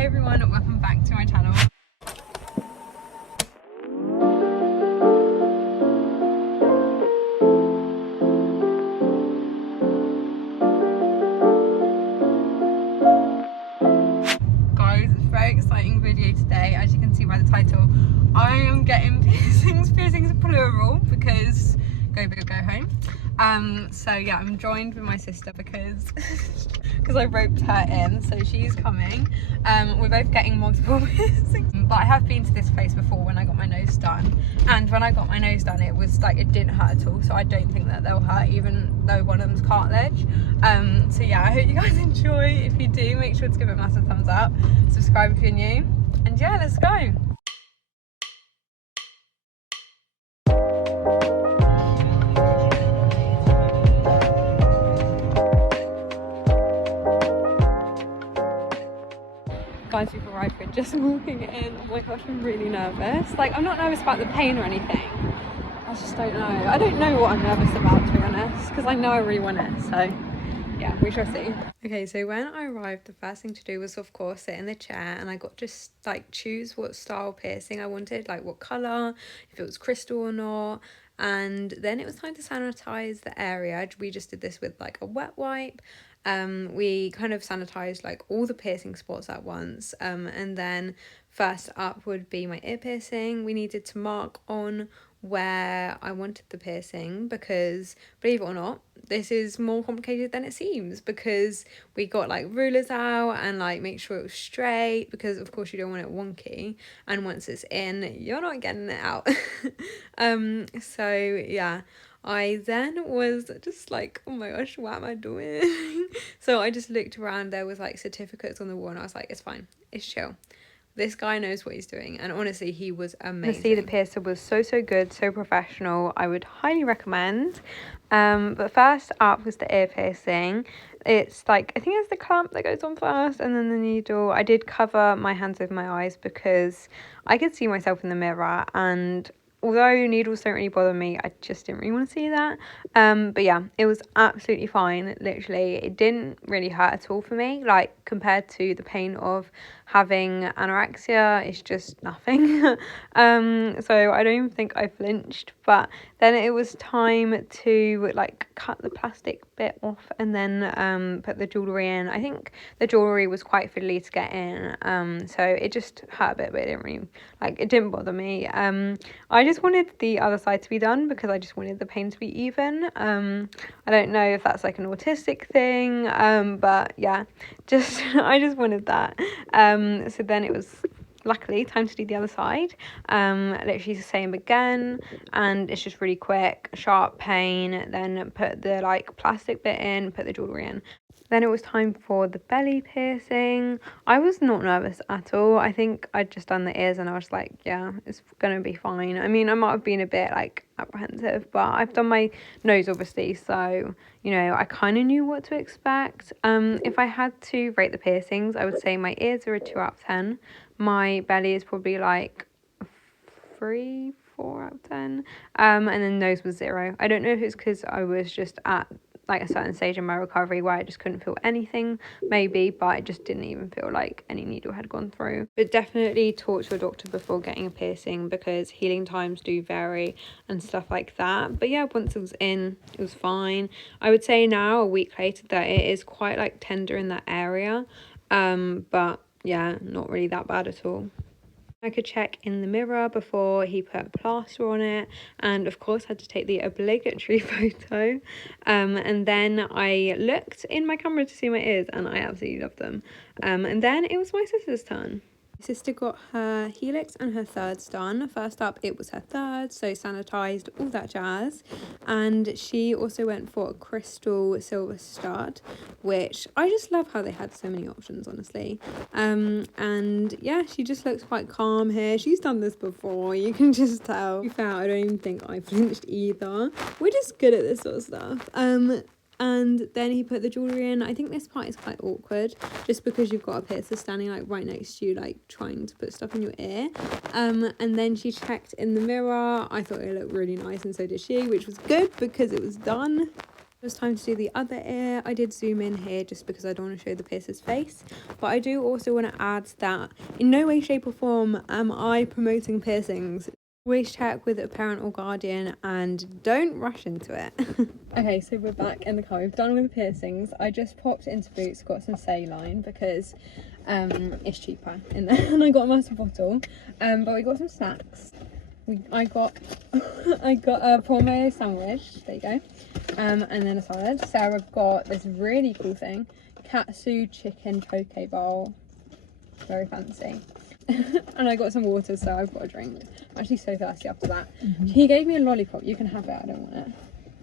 Hey everyone, welcome back to my channel. Guys, it's a very exciting video today. As you can see by the title, I am getting piercings plural because go big, go home. So yeah, I'm joined with my sister because I roped her in, so she's coming. We're both getting multiple piercings, but I have been to this place before when I got my nose done, and when I got my nose done it was like, it didn't hurt at all, so I don't think that they'll hurt even though one of them's cartilage. So yeah, I hope you guys enjoy. If you do, make sure to give it a massive thumbs up, subscribe if you're new, and yeah, let's go. Guys, we've arrived, we're just walking in. Oh my gosh, I'm really nervous. Like, I'm not nervous about the pain or anything, I just don't know. I don't know what I'm nervous about, to be honest, because I know I really want it, so yeah, we shall see. Okay, so when I arrived, the first thing to do was of course sit in the chair, and I got to like choose what style piercing I wanted, like what colour, if it was crystal or not. And then it was time to sanitize the area. We just did this with like a wet wipe. We kind of sanitized like all the piercing spots at once, and then first up would be my ear piercing. We needed to mark on where I wanted the piercing because, believe it or not, this is more complicated than it seems, because we got like rulers out and like make sure it was straight, because of course you don't want it wonky, and once it's in you're not getting it out. So yeah, I then was just like, oh my gosh, what am I doing? So I just looked around, there was like certificates on the wall, and I was like, it's fine, it's chill, this guy knows what he's doing. And honestly, he was amazing. Honestly, the piercer was so good, so professional. I would highly recommend. But first up was the ear piercing. It's like, I think it's the clamp that goes on first, and then the needle. I did cover my hands with my eyes because I could see myself in the mirror, and although needles don't really bother me, I just didn't really want to see that. But yeah, it was absolutely fine. Literally, it didn't really hurt at all for me, like compared to the pain of having anorexia. It's just nothing. So I don't even think I flinched. But then it was time to like cut the plastic bit off and then put the jewellery in. I think the jewellery was quite fiddly to get in, so it just hurt a bit, but it didn't really, like, it didn't bother me. I just wanted the other side to be done because I just wanted the pain to be even. I don't know if that's like an autistic thing, but yeah, just I just wanted that. So then it was luckily time to do the other side. Literally the same again, and it's just really quick, sharp pain, then put the like plastic bit in, put the jewellery in. Then it was time for the belly piercing. I was not nervous at all. I think I'd just done the ears and I was like, yeah, it's gonna be fine. I mean, I might have been a bit like apprehensive, but I've done my nose obviously, so you know, I kind of knew what to expect. If I had to rate the piercings, I would say my ears are a 2 out of 10. My belly is probably like 3, 4 out of 10. And then nose was 0. I don't know if it's because I was just at like a certain stage in my recovery where I just couldn't feel anything, maybe, but I just didn't even feel like any needle had gone through. But definitely talk to a doctor before getting a piercing because healing times do vary and stuff like that. But yeah, once it was in, it was fine. I would say now, a week later, that it is quite like tender in that area, but yeah, not really that bad at all. I could check in the mirror before he put plaster on it, and of course had to take the obligatory photo, and then I looked in my camera to see my ears and I absolutely loved them. And then it was my sister's turn. My sister got her helix and her thirds done. First up, it was her third, so sanitized, all that jazz. And she also went for a crystal silver stud, which I just love how they had so many options, honestly. And yeah, she just looks quite calm here. She's done this before, you can just tell. To be fair, I don't even think I flinched either. We're just good at this sort of stuff. And then he put the jewellery in. I think this part is quite awkward just because you've got a piercer standing like right next to you, like trying to put stuff in your ear. And then she checked in the mirror. I thought it looked really nice and so did she, which was good because it was done. It was time to do the other ear. I did zoom in here just because I don't want to show the piercer's face, but I do also want to add that in no way, shape or form am I promoting piercings. Always check with a parent or guardian and don't rush into it. Okay, so we're back in the car. We've done with the piercings. I just popped into Boots, got some saline because it's cheaper in there, and I got a massive bottle. But we got some snacks. I got a prawn mayo sandwich. There you go. And then a salad. Sarah got this really cool thing, katsu chicken poke bowl. Very fancy. And I got some water, so I've got a drink. I'm actually so thirsty after that. He gave me a lollipop. You can have it. I don't want it.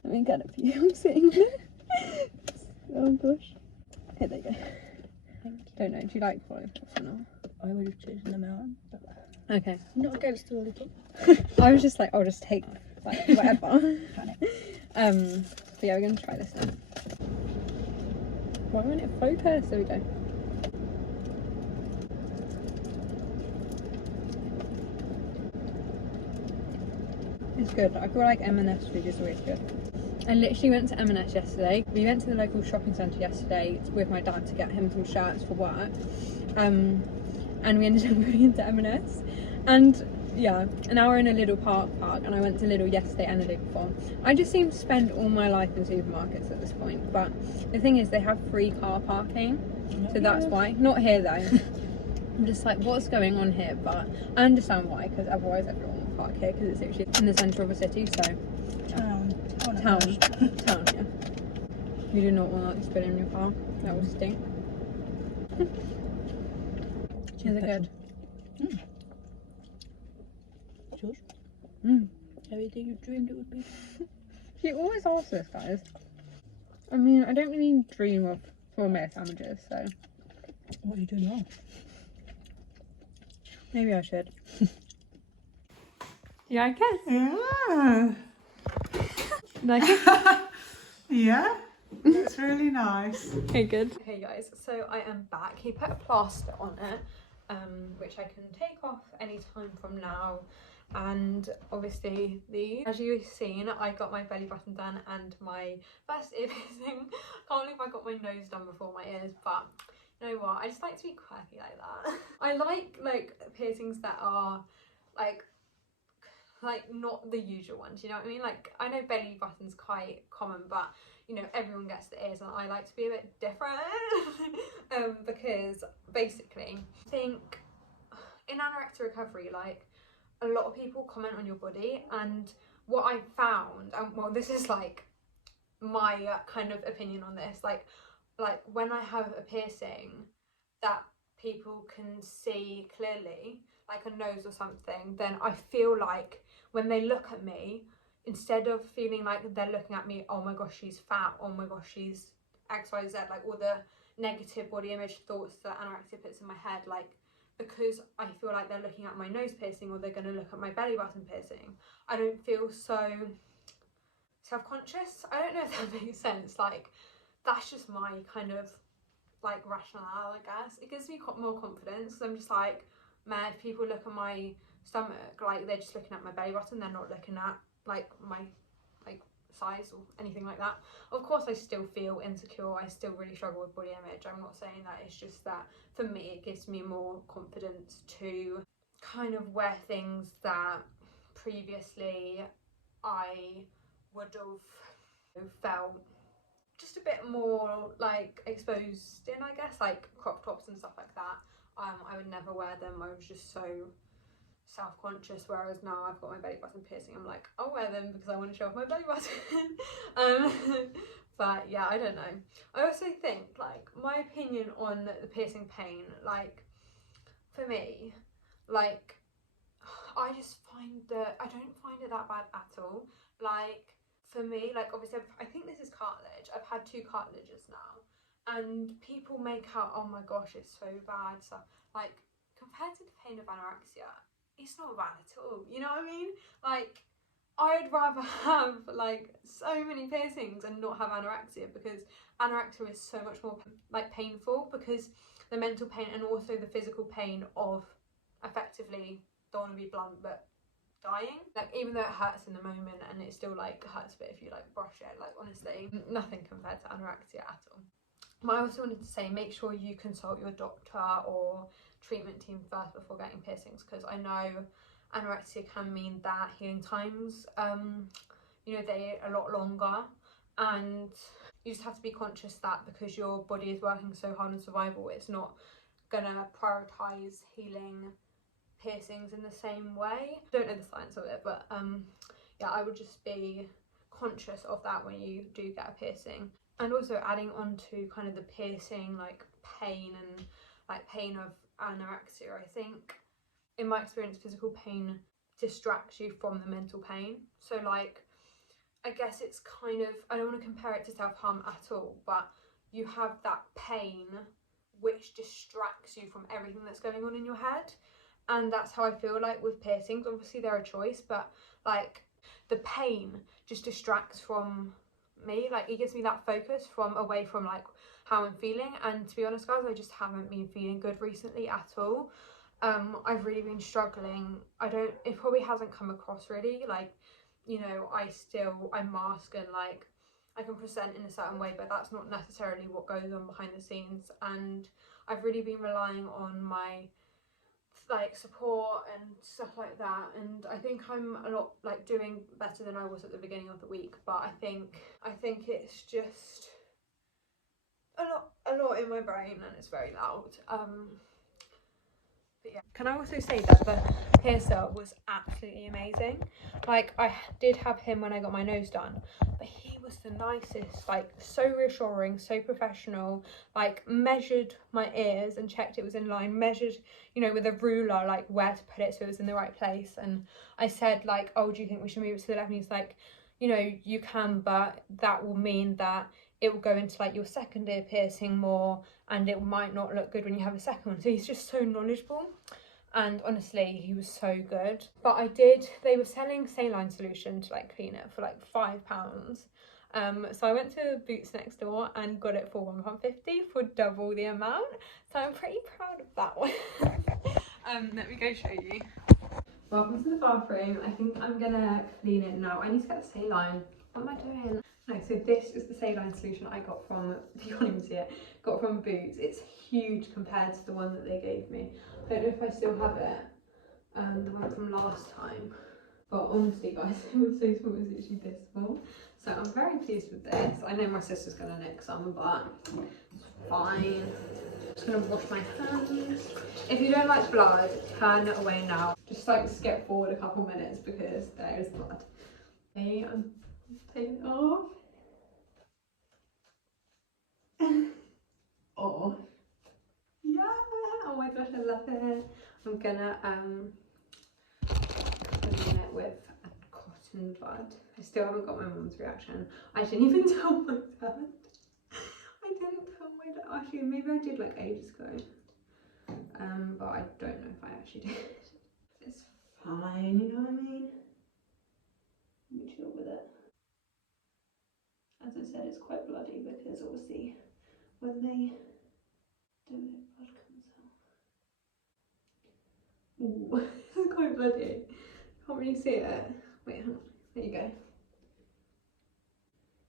Let me get it for you. I'm sitting there. Oh gosh. Here they go. Thank you. Don't know. Do you like lollipops or not? I would have chosen them out. Okay. Not against the lollipop. I was just like, I'll just take like whatever. But yeah, we're gonna try this now. Why won't it focus? There we go. It's good. I feel like M&S food is always good. I literally went to M&S yesterday. We went to the local shopping centre yesterday with my dad to get him some shirts for work. And we ended up going into M&S. And yeah, now we're in a Lidl park, and I went to Lidl yesterday and the day before. I just seem to spend all my life in supermarkets at this point. But the thing is, they have free car parking. So that's why. Not here though. I'm just like, what's going on here? But I understand why, because otherwise everyone will park here because it's actually in the centre of a city, so... Town, yeah. You do not want that to spill in your car. That will stink. Is it good? Mm. Yours? Mm. Everything you dreamed it would be. She always asks this, guys. I mean, I don't really dream of gourmet sandwiches, so... What are you doing wrong? Maybe I should. You like it? Yeah. Like it? Yeah. It's really nice. Okay, good. Okay, guys, so I am back. He put a plaster on it, which I can take off any time from now. And obviously, as you've seen, I got my belly button done and my first ear piercing. Can't believe I got my nose done before my ears, but you know what? I just like to be quirky like that. I like piercings that are like not the usual ones, you know what I mean? Like, I know belly button's quite common, but you know, everyone gets the ears, and I like to be a bit different. Because basically, I think in anorexia recovery, like, a lot of people comment on your body, and what I found, and well, this is like my kind of opinion on this, like when I have a piercing that people can see clearly, like a nose or something, then I feel like when they look at me, instead of feeling like they're looking at me, oh my gosh, she's fat, oh my gosh, she's XYZ, like all the negative body image thoughts that anorexia puts in my head, like, because I feel like they're looking at my nose piercing or they're going to look at my belly button piercing, I don't feel so self-conscious. I don't know if that makes sense. Like, that's just my kind of like rationale, I guess. It gives me more confidence, because I'm just like, man, if people look at my stomach, like, they're just looking at my belly button, they're not looking at like my like size or anything like that. Of course I still feel insecure, I still really struggle with body image, I'm not saying that. It's just that for me it gives me more confidence to kind of wear things that previously I would have felt just a bit more like exposed in, I guess, like crop tops and stuff like that. I would never wear them. I was just so self-conscious, whereas now I've got my belly button piercing, I'm like, I'll wear them because I want to show off my belly button. But yeah, I don't know. I also think, like, my opinion on the piercing pain, like, for me, like, I just find that I don't find it that bad at all. Like, for me, like, obviously I think this is cartilage. I've had 2 cartilages now, and people make out, oh my gosh, it's so bad. So, like, compared to the pain of anorexia, it's not bad at all, you know what I mean? Like, I'd rather have like so many piercings and not have anorexia, because anorexia is so much more like painful, because the mental pain and also the physical pain of effectively, don't want to be blunt, but dying. Like, even though it hurts in the moment, and it still like hurts a bit if you like brush it, like honestly nothing compared to anorexia at all. But I also wanted to say, make sure you consult your doctor or treatment team first before getting piercings, because I know anorexia can mean that healing times, you know, they're a lot longer, and you just have to be conscious that because your body is working so hard on survival, it's not gonna prioritize healing piercings in the same way. Don't know the science of it, but yeah, I would just be conscious of that when you do get a piercing. And also adding on to kind of the piercing like pain and like pain of anorexia, I think in my experience physical pain distracts you from the mental pain. So like, I guess it's kind of, I don't want to compare it to self-harm at all, but you have that pain which distracts you from everything that's going on in your head. And that's how I feel like with piercings. Obviously they're a choice, but like the pain just distracts from me. Like, it gives me that focus from away from like how I'm feeling. And to be honest guys, I just haven't been feeling good recently at all. I've really been struggling. It probably hasn't come across really, like, you know, I mask and like I can present in a certain way, but that's not necessarily what goes on behind the scenes. And I've really been relying on my like support and stuff like that, and I think I'm a lot like doing better than I was at the beginning of the week, but I think it's just a lot in my brain and it's very loud. But yeah, can I also say that the piercer was absolutely amazing. Like, I did have him when I got my nose done, but he was the nicest, like so reassuring, so professional, like measured my ears and checked it was in line, measured, you know, with a ruler like where to put it so it was in the right place. And I said like, oh, do you think we should move it to the left? And he's like, you know, you can, but that will mean that it will go into like your second ear piercing more and it might not look good when you have a second one. So he's just so knowledgeable. And honestly, he was so good. But they were selling saline solution to like clean it for like £5. So I went to Boots next door and got it for £1.50 for double the amount. So I'm pretty proud of that one. Let me go show you. Welcome to the bathroom. I think I'm gonna clean it now. I need to get the saline. What am I doing? No, so this is the saline solution I got from, you can't even see it, got from Boots. It's huge compared to the one that they gave me. I don't know if I still have it, the one from last time. But honestly guys, it was so small, it was literally this small. So I'm very pleased with this. I know my sister's gonna nick some, but it's fine. I'm just gonna wash my hands. If you don't like blood, turn it away now. Just like skip forward a couple minutes because there is blood. Okay, I'm taking it off. Oh yeah, oh my gosh, I love it. I'm gonna clean it with a cotton bud. I still haven't got my mum's reaction. I didn't even tell my dad. I didn't tell my dad. Actually, maybe I did like ages ago. But I don't know if I actually did. It's fine, you know what I mean? Let me chill with it. As I said, it's quite bloody because obviously when they do it, blood comes out. Ooh, it's quite bloody. Can't really see it. Wait, hang on. There you go.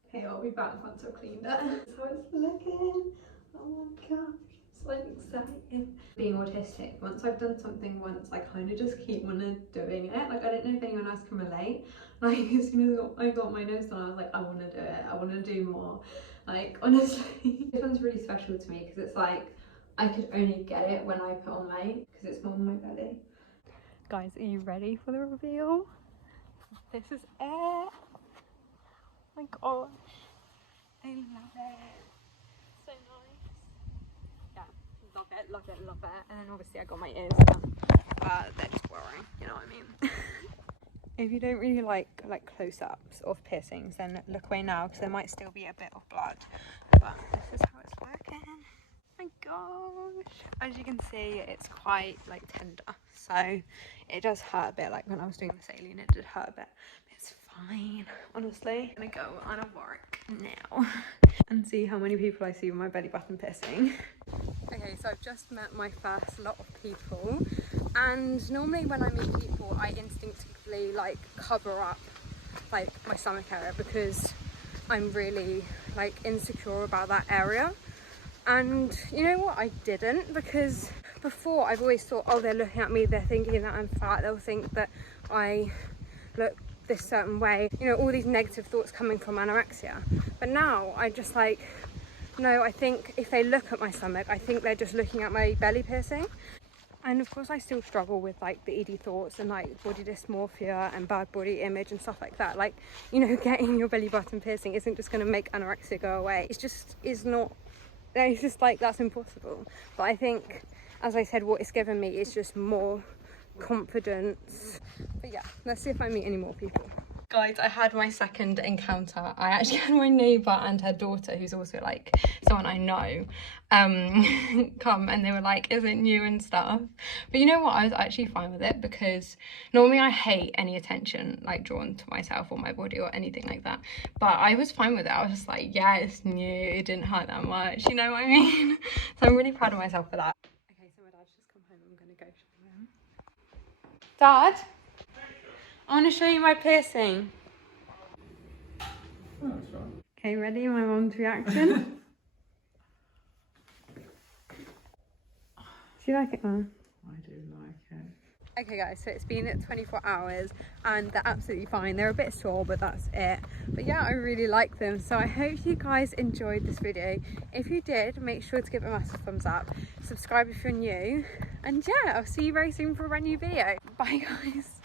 Okay, I'll be back once I've cleaned it. That's how it's looking. Oh my gosh, it's so exciting. Being autistic, once I've done something once, I kind of just keep on doing it. Like, I don't know if anyone else can relate. Like, as soon as I got my nose done, I was like, I want to do it. I want to do more. Like, honestly, this one's really special to me because it's like, I could only get it when I put on weight because it's more on my belly. Guys, are you ready for the reveal? This is it. Oh my gosh, I love it. So nice. Yeah, love it, love it, love it. And then obviously I got my ears done. They're just boring, you know what I mean? If you don't really like close-ups of piercings, then look away now because there might still be a bit of blood. But this is how it's working. Oh my gosh. As you can see, it's quite like tender. So it does hurt a bit, like when I was doing the saline, it did hurt a bit. But it's fine, honestly. I'm gonna go on a walk now and see how many people I see with my belly button piercing. Okay, so I've just met my first lot of people, and normally when I meet people, I instinctively actively like cover up like my stomach area because I'm really like insecure about that area. And you know what, I didn't, because before I've always thought, oh, they're looking at me, they're thinking that I'm fat, they'll think that I look this certain way, you know, all these negative thoughts coming from anorexia. But now I just like, no, I think if they look at my stomach, I think they're just looking at my belly piercing. And of course I still struggle with like the ED thoughts and like body dysmorphia and bad body image and stuff like that. Like, you know, getting your belly button piercing isn't just going to make anorexia go away. It's just like, that's impossible. But I think, as I said, what it's given me is just more confidence. But yeah, let's see if I meet any more people. Guys, I had my second encounter. I actually had my neighbour and her daughter, who's also like someone I know, come, and they were like, is it new and stuff? But you know what, I was actually fine with it, because normally I hate any attention like drawn to myself or my body or anything like that, but I was fine with it. I was just like, yeah, it's new, it didn't hurt that much, you know what I mean? So I'm really proud of myself for that. Okay, so my dad's just come home. I'm gonna go show him. Dad, I want to show you my piercing. Oh, that's right. Okay, ready? My mum's reaction. Do you like it, Mum? I do like it. Okay guys, so it's been 24 hours and they're absolutely fine. They're a bit sore, but that's it. But yeah, I really like them. So I hope you guys enjoyed this video. If you did, make sure to give it a massive thumbs up. Subscribe if you're new. And yeah, I'll see you very soon for a brand new video. Bye guys.